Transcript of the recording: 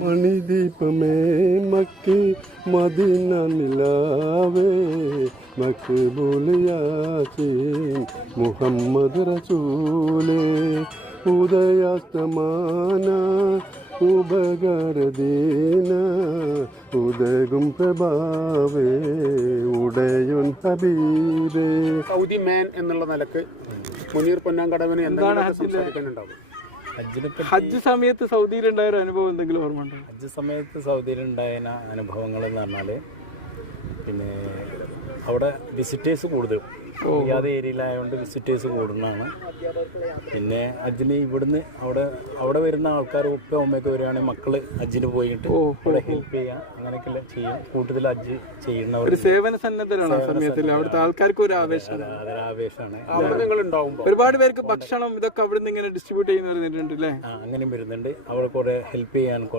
മണിദീപമേ makki Medina നിലാവേ മക്ബൂൽ യാസീൻ മുഹമ്മദ് റസൂലേ ഉദയാസ്തമാന ഉപകരദീന ഉദകും പ്രഭാവേ ഉടയുൻ ഹബീബേ. സൗദി മാൻ എന്നുള്ള നിലക്ക് മുനീർ പൊന്നാങ്കടവന് എന്താണ് സംസാരിക്കാനുണ്ടാവും? ഹജ്ജ് സമയത്ത് സൗദിയിലുണ്ടായ ഒരു അനുഭവം എന്തെങ്കിലും ഓർമ്മ ഉണ്ടോ? ഹജ്ജ് സമയത്ത് സൗദിയിലുണ്ടായ അനുഭവങ്ങൾ എന്ന് പറഞ്ഞാൽ പിന്നെ അവിടെ വിസിറ്റേഴ്സ് കൂടുതൽ അറിയാതെ ഏരിയയിലായതുകൊണ്ട് വിസിറ്റേഴ്സ് കൂടുന്നതാണ്. പിന്നെ ഹജ്ജിന് ഇവിടുന്ന് അവിടെ വരുന്ന ആൾക്കാർ ഉപ്പ ഉമ്മയൊക്കെ വരികയാണെങ്കിൽ മക്കൾ ഹജ്ജിന് പോയിട്ട് അവിടെ ഹെൽപ്പ് ചെയ്യാം, അങ്ങനെയൊക്കെ ചെയ്യും. കൂട്ടത്തിൽ ഹജ്ജ് ചെയ്യുന്നവർ ഒരു സേവന സന്നദ്ധരാണ് ആ സമയത്തിൽ. അവിടുത്തെ ആൾക്കാർക്ക് ഒരു ആവേശമാണ്. ഒരുപാട് പേർക്ക് ഭക്ഷണം ഇതൊക്കെ അവിടുന്ന് ഇങ്ങനെ ഡിസ്ട്രിബ്യൂട്ട് ചെയ്യുന്ന വരുന്നുണ്ട് അല്ലേ? അങ്ങനെയും വരുന്നുണ്ട്. അവിടെ കുറെ ഹെൽപ്പ് ചെയ്യാൻ കുറെ